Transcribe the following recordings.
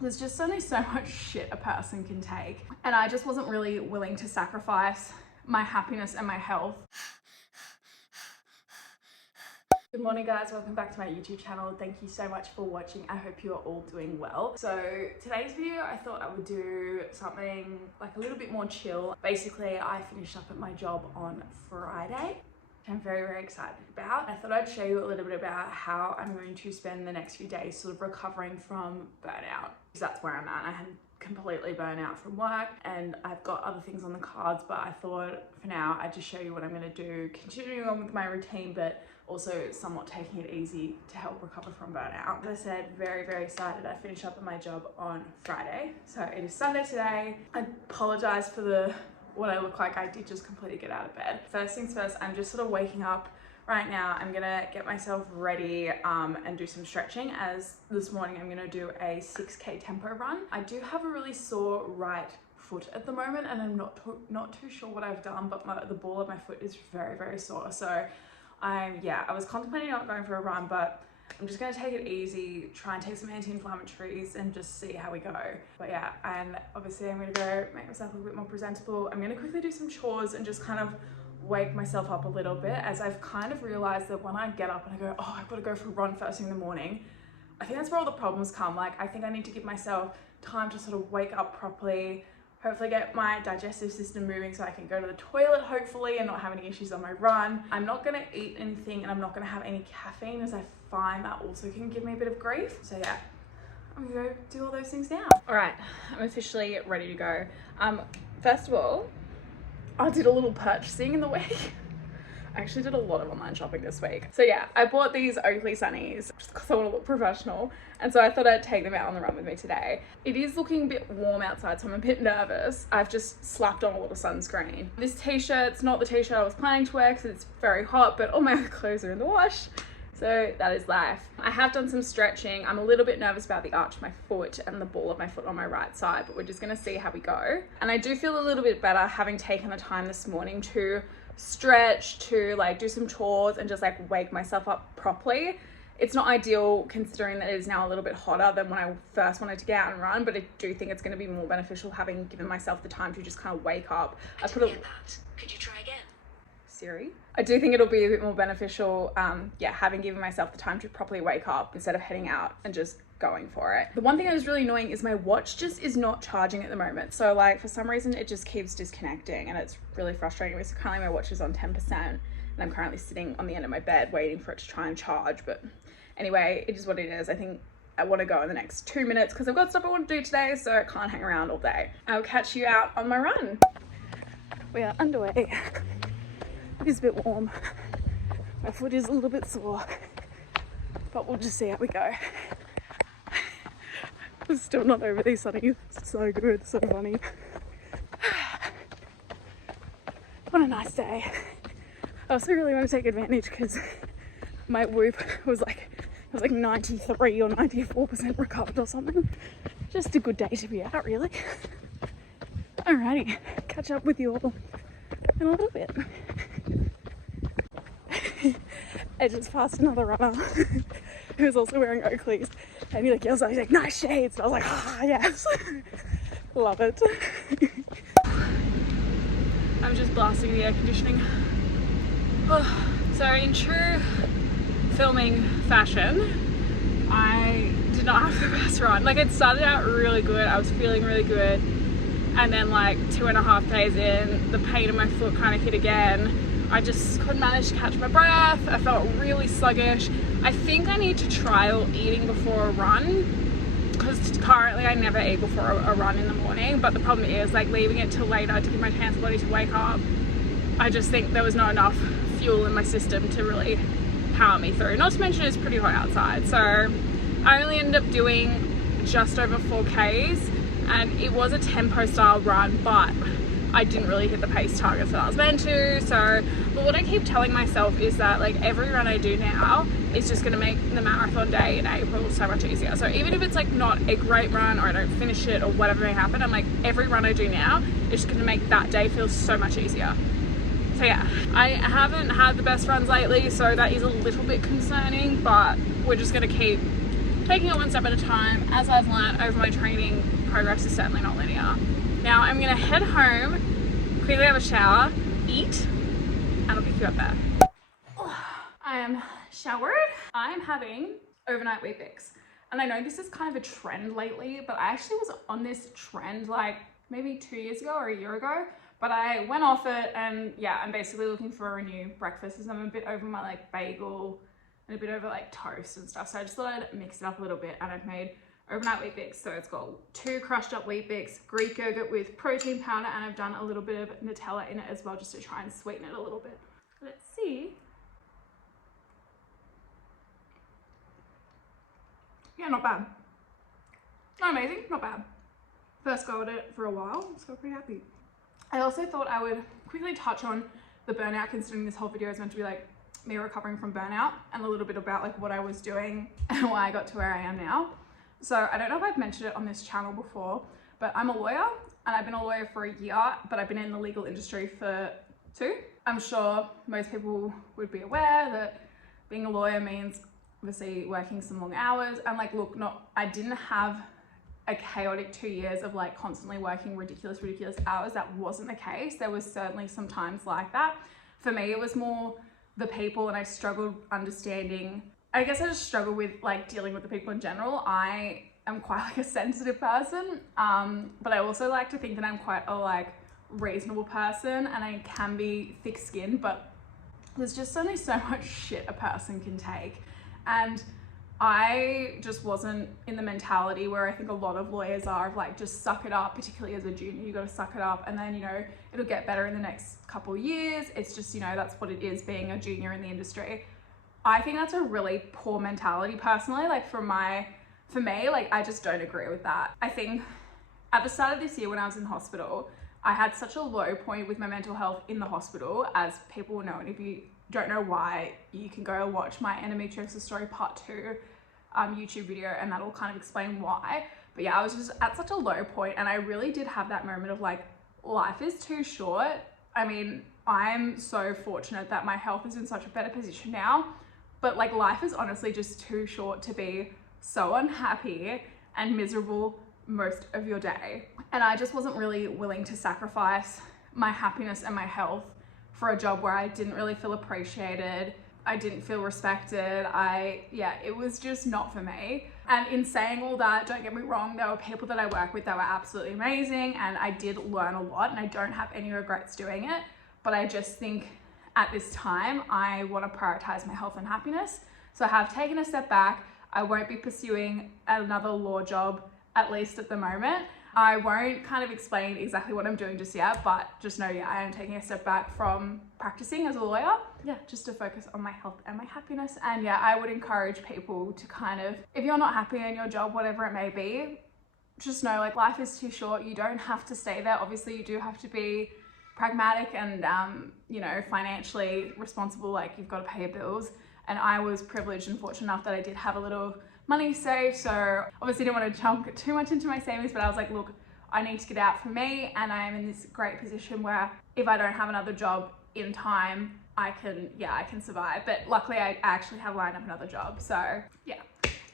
There's just only so much shit a person can take. And I just wasn't really willing to sacrifice my happiness and my health. Good morning guys, welcome back to my YouTube channel. Thank you so much for watching. I hope you are all doing well. So today's video, I thought I would do something like a little bit more chill. Basically, I finished up at my job on Friday, which I'm very, very excited about. I thought I'd show you a little bit about how I'm going to spend the next few days sort of recovering from burnout, because that's where I'm at. I had completely burnt out from work and I've got other things on the cards, but I thought for now I'd just show you what I'm going to do, continuing on with my routine, but also somewhat taking it easy to help recover from burnout. As I said, very, very excited. I finished up at my job on Friday. So it is Sunday today. I apologize for what I look like. I did just completely get out of bed. First things first, I'm just sort of waking up right now. I'm gonna get myself ready and do some stretching, as this morning I'm gonna do a 6K tempo run. I do have a really sore right foot at the moment and I'm not too sure what I've done, but the ball of my foot is very, very sore. So I was contemplating not going for a run, but I'm just gonna take it easy, try and take some anti-inflammatories and just see how we go. But yeah, and obviously I'm gonna go make myself a little bit more presentable. I'm gonna quickly do some chores and just kind of wake myself up a little bit, as I've kind of realized that when I get up and I go, oh, I've got to go for a run first thing in the morning, I think that's where all the problems come. Like, I think I need to give myself time to sort of wake up properly, hopefully get my digestive system moving so I can go to the toilet hopefully and not have any issues on my run. I'm not gonna eat anything and I'm not gonna have any caffeine, as I find that also can give me a bit of grief. So yeah, I'm gonna go do all those things now. All right, I'm officially ready to go. First of all, I did a little purchasing in the week. I actually did a lot of online shopping this week. So yeah, I bought these Oakley sunnies just because I want to look professional. And so I thought I'd take them out on the run with me today. It is looking a bit warm outside, so I'm a bit nervous. I've just slapped on a little sunscreen. This t-shirt's not the t-shirt I was planning to wear because it's very hot, but all my other clothes are in the wash. So that is life. I have done some stretching. I'm a little bit nervous about the arch of my foot and the ball of my foot on my right side, but we're just gonna see how we go. And I do feel a little bit better having taken the time this morning to stretch, to like do some chores and just like wake myself up properly. It's not ideal considering that it is now a little bit hotter than when I first wanted to get out and run, but I do think it's gonna be more beneficial having given myself the time to just kind of wake up. Could you try again? Siri. I do think it'll be a bit more beneficial, having given myself the time to properly wake up instead of heading out and just going for it. The one thing that was really annoying is my watch just is not charging at the moment. So like for some reason it just keeps disconnecting and it's really frustrating. So currently my watch is on 10% and I'm currently sitting on the end of my bed waiting for it to try and charge. But anyway, it is what it is. I think I want to go in the next 2 minutes because I've got stuff I want to do today, so I can't hang around all day. I'll catch you out on my run. We are underway. It is a bit warm. My foot is a little bit sore, but we'll just see how we go. I'm still not over these sunnies. It's so good, so funny. What a nice day. I also really want to take advantage because my Whoop was like 93 or 94% recovered or something. Just a good day to be out, really. Alrighty, catch up with you all in a little bit. I just passed another runner who was also wearing Oakleys and he yells out, he's like, nice shades. And I was like, ah, yes. Love it. I'm just blasting the air conditioning. So in true filming fashion, I did not have the best run. Like, it started out really good. I was feeling really good. And then like 2.5 days in, the pain in my foot kind of hit again. I just couldn't manage to catch my breath. I felt really sluggish. I think I need to trial eating before a run, because currently I never eat before a run in the morning, but the problem is like leaving it till later to give my chance body to wake up. I just think there was not enough fuel in my system to really power me through. Not to mention it's pretty hot outside. So I only ended up doing just over 4Ks and it was a tempo style run, but I didn't really hit the pace targets that I was meant to. So, but what I keep telling myself is that like every run I do now is just going to make the marathon day in April so much easier. So even if it's like not a great run or I don't finish it or whatever may happen, I'm like, every run I do now is just going to make that day feel so much easier. So yeah, I haven't had the best runs lately, so that is a little bit concerning, but we're just going to keep taking it one step at a time. As I've learned over my training, progress is certainly not linear. Now I'm gonna head home, quickly have a shower, eat, and I'll pick you up there. I am showered. I'm having overnight Weet-Bix. And I know this is kind of a trend lately, but I actually was on this trend like maybe 2 years ago or a year ago, but I went off it, and yeah, I'm basically looking for a new breakfast because I'm a bit over my like bagel and a bit over like toast and stuff. So I just thought I'd mix it up a little bit, and I've made overnight Weet-Bix. So it's got 2 crushed up Weet-Bix, Greek yogurt with protein powder, and I've done a little bit of Nutella in it as well just to try and sweeten it a little bit. Let's see. Yeah, not bad. Not amazing, not bad. First go at it for a while, so pretty happy. I also thought I would quickly touch on the burnout, considering this whole video is meant to be like me recovering from burnout, and a little bit about like what I was doing and why I got to where I am now. So I don't know if I've mentioned it on this channel before, but I'm a lawyer, and I've been a lawyer for a year, but I've been in the legal industry for 2. I'm sure most people would be aware that being a lawyer means obviously working some long hours, and like, look, I didn't have a chaotic 2 years of like constantly working ridiculous hours. That wasn't the case. There was certainly some times like that. For me, it was more the people, and I struggled understanding, I guess I just struggle with like dealing with the people in general. I am quite like a sensitive person, but I also like to think that I'm quite a like reasonable person, and I can be thick-skinned, but there's just only so much shit a person can take. And I just wasn't in the mentality where I think a lot of lawyers are, of like, just suck it up, particularly as a junior. You got to suck it up, and then, you know, it'll get better in the next couple of years. It's just, you know, that's what it is being a junior in the industry. I think that's a really poor mentality personally. Like for me, like I just don't agree with that. I think at the start of this year when I was in hospital, I had such a low point with my mental health in the hospital, as people will know. And if you don't know why, you can go watch my endometriosis story part 2 YouTube video, and that'll kind of explain why. But yeah, I was just at such a low point, and I really did have that moment of like, life is too short. I mean, I'm so fortunate that my health is in such a better position now, but like life is honestly just too short to be so unhappy and miserable most of your day. And I just wasn't really willing to sacrifice my happiness and my health for a job where I didn't really feel appreciated. I didn't feel respected. It was just not for me. And in saying all that, don't get me wrong, there were people that I work with that were absolutely amazing, and I did learn a lot, and I don't have any regrets doing it. But I just think at this time, I want to prioritize my health and happiness. So I have taken a step back. I won't be pursuing another law job, at least at the moment. I won't kind of explain exactly what I'm doing just yet, but just know, yeah, I am taking a step back from practicing as a lawyer. Yeah, just to focus on my health and my happiness. And yeah, I would encourage people to kind of, if you're not happy in your job, whatever it may be, just know like life is too short. You don't have to stay there. Obviously you do have to be pragmatic and, you know, financially responsible. Like you've got to pay your bills. And I was privileged and fortunate enough that I did have a little money saved. So obviously didn't want to chunk too much into my savings, but I was like, look, I need to get out for me. And I am in this great position where if I don't have another job in time, I can survive. But luckily I actually have lined up another job. So yeah.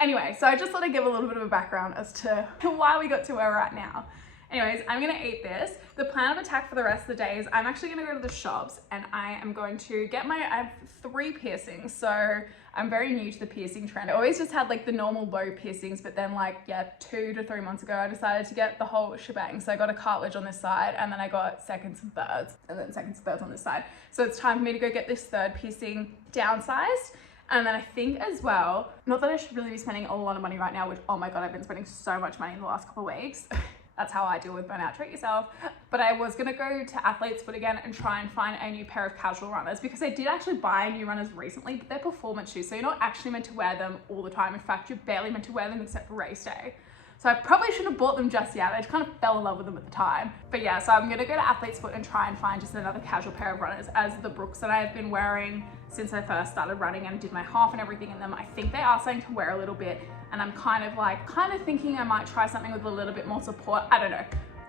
Anyway, so I just thought I'd give a little bit of a background as to why we got to where we're at now. Anyways, I'm gonna eat this. The plan of attack for the rest of the day is I'm actually gonna go to the shops, and I am going to get I have 3 piercings, so I'm very new to the piercing trend. I always just had like the normal low piercings, but then like, yeah, 2 to 3 months ago, I decided to get the whole shebang. So I got a cartilage on this side, and then I got seconds and thirds, and then seconds and thirds on this side. So it's time for me to go get this 3rd piercing downsized. And then I think as well, not that I should really be spending a lot of money right now, which, oh my God, I've been spending so much money in the last couple of weeks. That's how I deal with burnout, treat yourself. But I was gonna go to Athlete's Foot again and try and find a new pair of casual runners, because I did actually buy new runners recently, but they're performance shoes. So you're not actually meant to wear them all the time. In fact, you're barely meant to wear them except for race day. So I probably shouldn't have bought them just yet. I just kind of fell in love with them at the time. But yeah, so I'm gonna go to Athlete's Foot and try and find just another casual pair of runners, as the Brooks that I've been wearing since I first started running and did my half and everything in them, I think they are starting to wear a little bit. And I'm kind of thinking I might try something with a little bit more support. I don't know.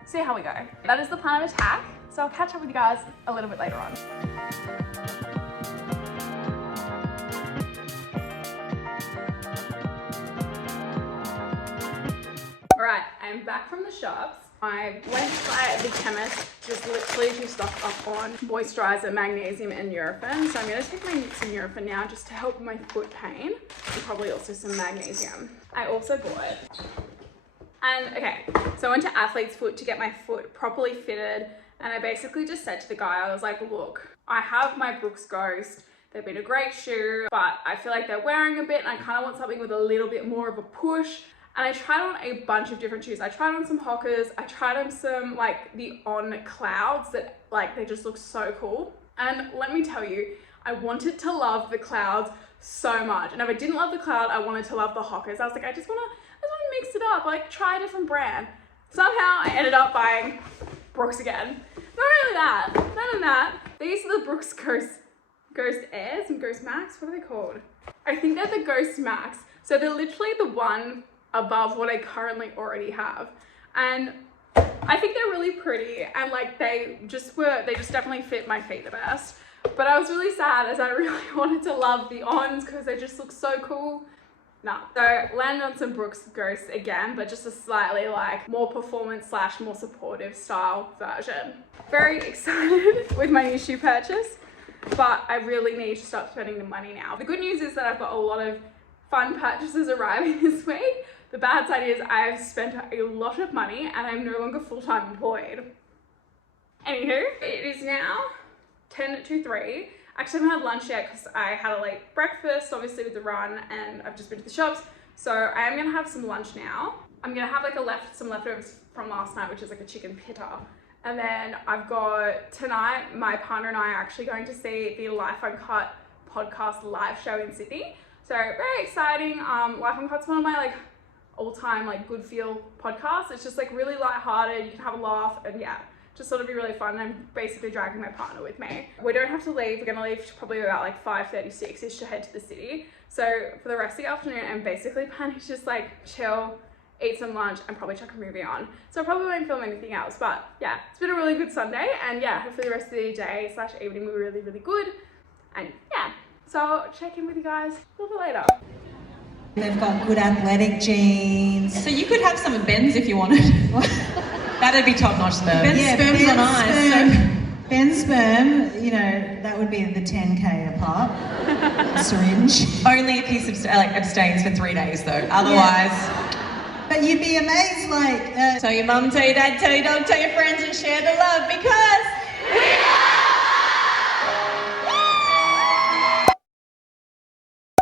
See how we go. That is the plan of attack. So I'll catch up with you guys a little bit later on. I'm back from the shops. I went by the chemist, just literally to stock up on moisturizer, magnesium and Nurofen. So I'm going to take my some Nurofen now just to help with my foot pain, and probably also some magnesium. I also bought, and okay, so I went to Athlete's Foot to get my foot properly fitted, and I basically just said to the guy, I was like, look, I have my Brooks Ghost. They've been a great shoe, but I feel like they're wearing a bit and I kind of want something with a little bit more of a push. And I tried on a bunch of different shoes. I tried on some Hokas. I tried on some like the On Clouds that like, they just look so cool. And let me tell you, I wanted to love the Clouds so much. And if I didn't love the Cloud, I wanted to love the Hokas. I was like, I just want to mix it up, like try a different brand. Somehow I ended up buying Brooks again. Not really that, none of that. These are the Brooks Ghost Airs and Ghost Max. What are they called? I think they're the Ghost Max. So they're literally the one above what I currently already have. And I think they're really pretty, and like they just definitely fit my feet the best. But I was really sad as I really wanted to love the Ons because they just look so cool. Nah. So landed on some Brooks Ghosts again, but just a slightly like more performance / more supportive style version. Very excited with my new shoe purchase, but I really need to stop spending the money now. The good news is that I've got a lot of fun purchases arriving this week. The bad side is I've spent a lot of money and I'm no longer full-time employed. Anywho, it is now 10 to 3. Actually, I haven't had lunch yet because I had a late breakfast, obviously with the run, and I've just been to the shops. So I am gonna have some lunch now. I'm gonna have like some leftovers from last night, which is like a chicken pitta. And then I've got tonight, my partner and I are actually going to see the Life Uncut podcast live show in Sydney. So very exciting. Life Uncut's one of my like all-time like good feel podcasts. It's just like really lighthearted. You can have a laugh, and yeah, just sort of be really fun. I'm basically dragging my partner with me. We don't have to leave. We're gonna leave probably about like 5:36ish to head to the city. So for the rest of the afternoon, I'm basically planning to just like chill, eat some lunch, and probably chuck a movie on. So I probably won't film anything else, but yeah, it's been a really good Sunday, and yeah, hopefully the rest of the day / evening will be really, really good. And yeah, so I'll check in with you guys a little bit later. They've got good athletic jeans. So you could have some of Ben's if you wanted. That'd be top-notch sperm. Ben's sperm's on ice. So. Ben's sperm, you know, that would be the 10K apart. A syringe. Only if he abstains for 3 days though. Otherwise. Yeah. But you'd be amazed, like... Tell your mum, tell your dad, tell your dog, tell your friends, and share the love because we are...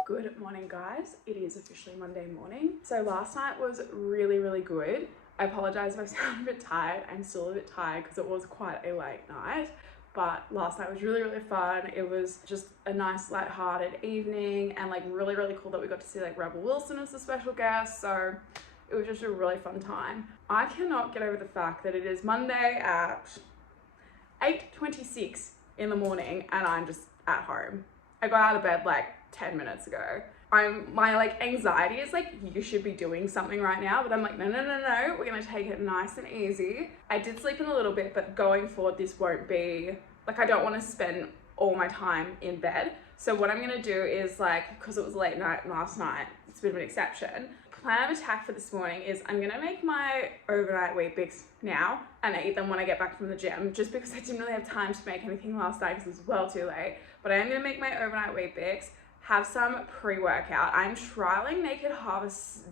Good morning, guys. It is officially Monday morning. So last night was really, really good. I apologize if I sound a bit tired. I'm still a bit tired because it was quite a late night, but last night was really, really fun. It was just a nice light-hearted evening, and like really, really cool that we got to see like Rebel Wilson as a special guest. So it was just a really fun time. I cannot get over the fact that it is Monday at 8:26 in the morning and I'm just at home. I got out of bed like 10 minutes ago. My like anxiety is like, you should be doing something right now, but I'm like, no, we're gonna take it nice and easy. I did sleep in a little bit, but going forward, this won't be, like, I don't wanna spend all my time in bed. So what I'm gonna do is like, because it was late night last night, it's a bit of an exception. Plan of attack for this morning is I'm gonna make my overnight wheat bix now and eat them when I get back from the gym, just because I didn't really have time to make anything last night because it was well too late. But I am gonna make my overnight wheat bix, have some pre-workout. I'm trialing Naked Harvest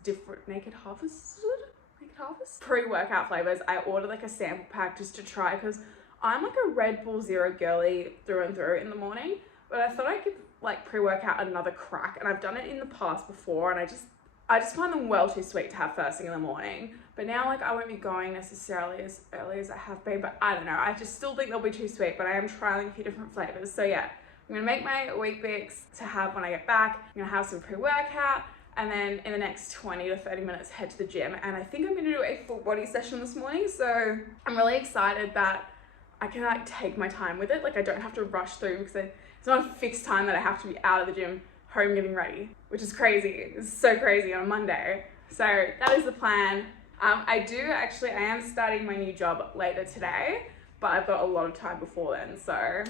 pre-workout flavors. I ordered like a sample pack just to try because I'm like a Red Bull Zero girly through and through in the morning, but I thought I'd give like pre-workout another crack, and I've done it in the past before, and I just find them well too sweet to have first thing in the morning. But now like I won't be going necessarily as early as I have been, but I don't know. I just still think they'll be too sweet, but I am trialing a few different flavors. So yeah, I'm gonna make my wheat bix to have when I get back. I'm gonna have some pre-workout, and then in the next 20 to 30 minutes head to the gym. And I think I'm gonna do a full body session this morning. So I'm really excited that I can like take my time with it. Like I don't have to rush through because it's not a fixed time that I have to be out of the gym, home getting ready, which is crazy. It's so crazy on a Monday. So that is the plan. I am starting my new job later today, but I've got a lot of time before then, so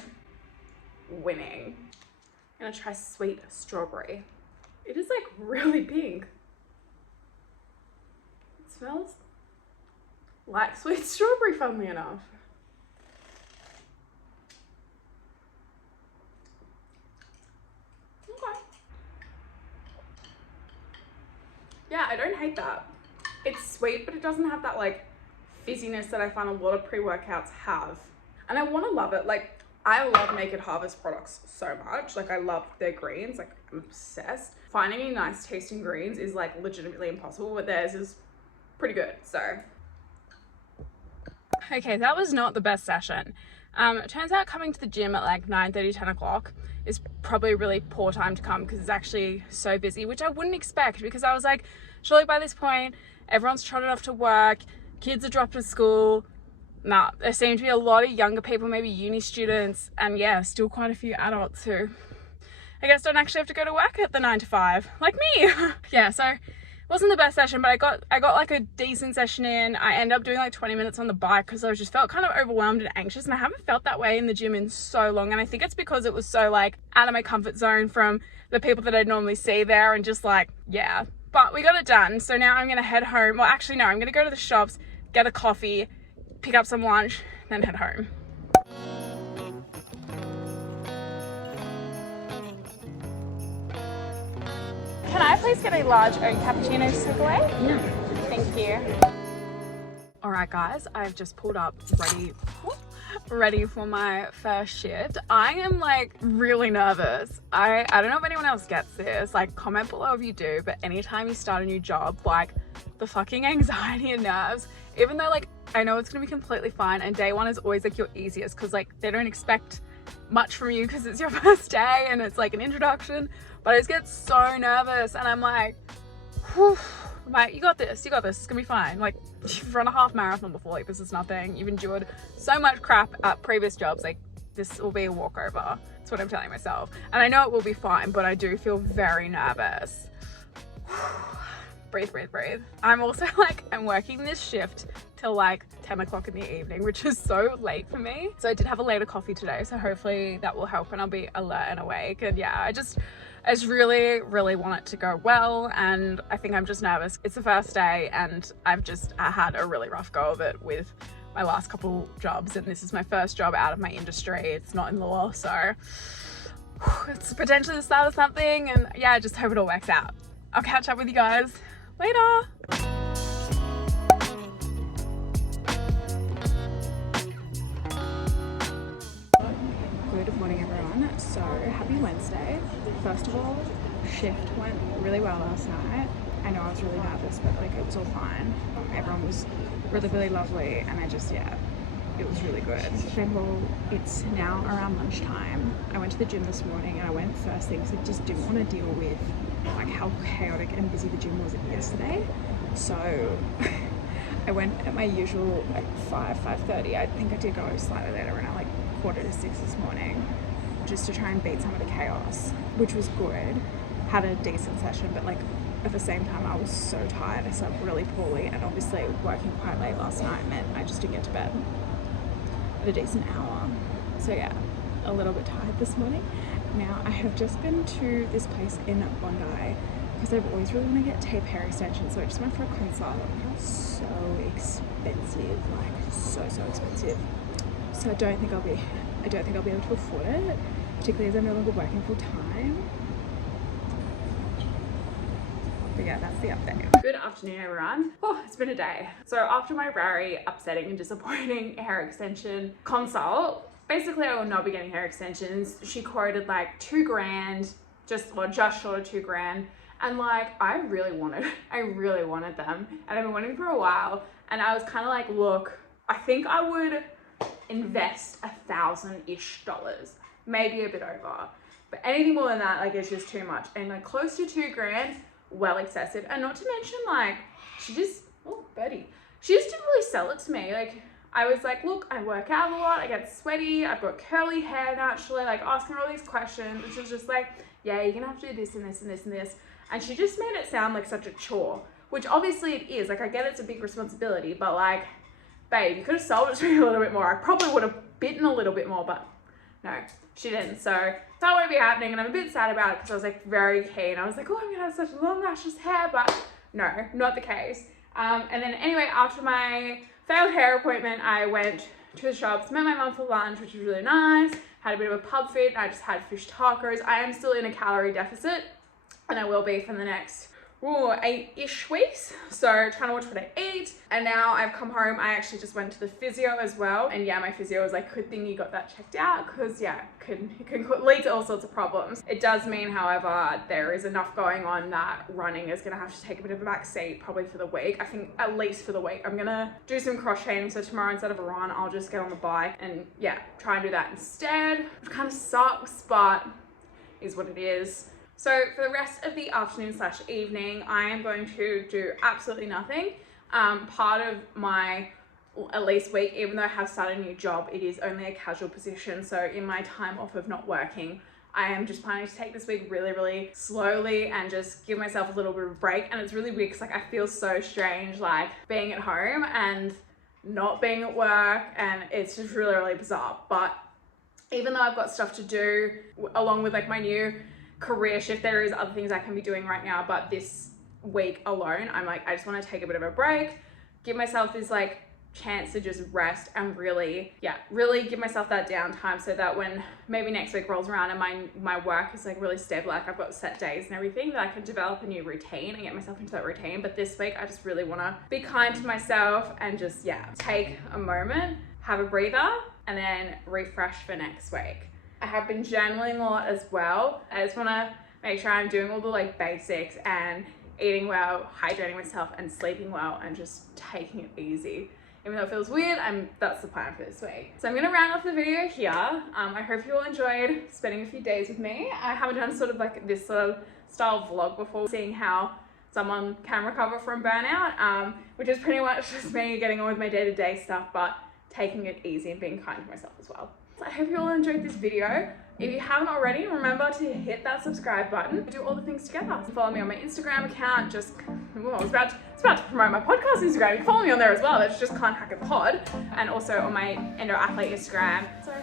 winning. I'm gonna try sweet strawberry. It is like really pink. It smells like sweet strawberry, funnily enough. Okay. Yeah, I don't hate that. It's sweet, but it doesn't have that like fizziness that I find a lot of pre-workouts have. And I want to love it. Like, I love Naked Harvest products so much. Like, I love their greens. Like, I'm obsessed. Finding any nice tasting greens is like legitimately impossible, but theirs is pretty good. So, okay, that was not the best session. It turns out coming to the gym at like 9:30, 10 o'clock is probably a really poor time to come because it's actually so busy, which I wouldn't expect because I was like, surely by this point, everyone's trotted off to work, kids are dropped to school. Nah, there seem to be a lot of younger people, maybe uni students, and yeah, still quite a few adults who I guess don't actually have to go to work at the 9 to 5, like me. Yeah, so it wasn't the best session, but I got like a decent session in. I ended up doing like 20 minutes on the bike because I just felt kind of overwhelmed and anxious, and I haven't felt that way in the gym in so long, and I think it's because it was so like out of my comfort zone from the people that I'd normally see there, and just like, yeah. But we got it done, so now I'm gonna head home. Well, actually no, I'm gonna go to the shops, get a coffee, pick up some lunch, then head home. Can I please get a large oat cappuccino takeaway? Yeah. Thank you. All right, guys, I've just pulled up ready for my first shift. I am like really nervous. I don't know if anyone else gets this. Like, comment below if you do, but anytime you start a new job, like the fucking anxiety and nerves, even though like I know it's gonna be completely fine, and day one is always like your easiest because like they don't expect much from you because it's your first day and it's like an introduction, but I just get so nervous and I'm like, whew, mate, you got this, it's gonna be fine. Like, you've run a half marathon before, like this is nothing. You've endured so much crap at previous jobs, like this will be a walkover. That's what I'm telling myself, and I know it will be fine, but I do feel very nervous. Breathe. I'm also like, I'm working this shift till like 10 o'clock in the evening, which is so late for me. So I did have a later coffee today, so hopefully that will help and I'll be alert and awake. And yeah, I just really want it to go well, and I think I'm just nervous. It's the first day and I had a really rough go of it with my last couple jobs, and this is my first job out of my industry. It's not in law, so it's potentially the start of something, and yeah, I just hope it all works out. I'll catch up with you guys later. Good morning, everyone. So happy Wednesday. First of all, shift went really well last night. I know I was really nervous, but like it was all fine. Everyone was really lovely, and it was really good. Then, well, it's now around lunchtime. I went to the gym this morning and I went first thing because I just didn't want to deal with like how chaotic and busy the gym was yesterday. So I went at my usual like 5:30. I think I did go slightly later, around like 5:45 this morning, just to try and beat some of the chaos, which was good. Had a decent session, but like at the same time I was so tired. I slept really poorly, and obviously working quite late last night meant I just didn't get to bed at a decent hour. So yeah, a little bit tired this morning. Now I have just been to this place in Bondi because I've always really want to get tape hair extensions, so I just went for a consult. So expensive, like so expensive. So I don't think I'll be able to afford it, particularly as I'm no longer working full time. But yeah, that's the update. Good afternoon, everyone. Oh, it's been a day. So after my very upsetting and disappointing hair extension consult, basically I will not be getting hair extensions. She quoted like $2,000, just short of $2,000. And like, I really wanted them. And I've been wanting for a while. And I was kind of like, look, I think I would invest $1,000-ish, maybe a bit over. But anything more than that, like, it's just too much. And like close to $2,000, well excessive. And not to mention, like, she just didn't really sell it to me. Like, I was like, look, I work out a lot, I get sweaty, I've got curly hair naturally, like asking her all these questions. And she was just like, yeah, you're gonna have to do this and this and this and this. And she just made it sound like such a chore, which obviously it is. Like, I get it's a big responsibility, but like, babe, you could have sold it to me a little bit more. I probably would have bitten a little bit more, but no, she didn't. So that won't be happening, and I'm a bit sad about it because I was like very keen. I was like, oh, I'm gonna have such long luscious hair, but no, not the case. And then anyway, after my failed hair appointment, I went to the shops, met my mum for lunch, which was really nice. Had a bit of a pub fit. I just had fish tacos. I am still in a calorie deficit, and I will be for the next 8-ish weeks. So trying to watch what I eat. And now I've come home. I actually just went to the physio as well. And yeah, my physio was like, good thing you got that checked out, because yeah, it can lead to all sorts of problems. It does mean, however, there is enough going on that running is gonna have to take a bit of a back seat probably for the week. I think at least for the week. I'm gonna do some cross training. So tomorrow, instead of a run, I'll just get on the bike and yeah, try and do that instead. Which kind of sucks, but is what it is. So for the rest of the afternoon / evening, I am going to do absolutely nothing. Part of my at least week, even though I have started a new job, it is only a casual position. So in my time off of not working, I am just planning to take this week really, really slowly and just give myself a little bit of a break. And it's really weird because like I feel so strange like being at home and not being at work, and it's just really, really bizarre. But even though I've got stuff to do along with like my new career shift, there is other things I can be doing right now, but this week alone, I'm like, I just want to take a bit of a break, give myself this like chance to just rest and really give myself that downtime, so that when maybe next week rolls around and my work is like really stable, like I've got set days and everything, that I can develop a new routine and get myself into that routine. But this week I just really want to be kind to myself and just take a moment, have a breather, and then refresh for next week. I have been journaling a lot as well. I just want to make sure I'm doing all the like basics and eating well, hydrating myself, and sleeping well, and just taking it easy. Even though it feels weird, that's the plan for this week. So I'm gonna round off the video here. I hope you all enjoyed spending a few days with me. I haven't done sort of like this sort of style vlog before, seeing how someone can recover from burnout, which is pretty much just me getting on with my day-to-day stuff, but taking it easy and being kind to myself as well. So I hope you all enjoyed this video. If you haven't already, remember to hit that subscribe button. Do all the things together. Follow me on my Instagram account. I was about to promote my podcast Instagram. You can follow me on there as well. That's just Can't Hack a Pod. And also on my Endo Athlete Instagram. So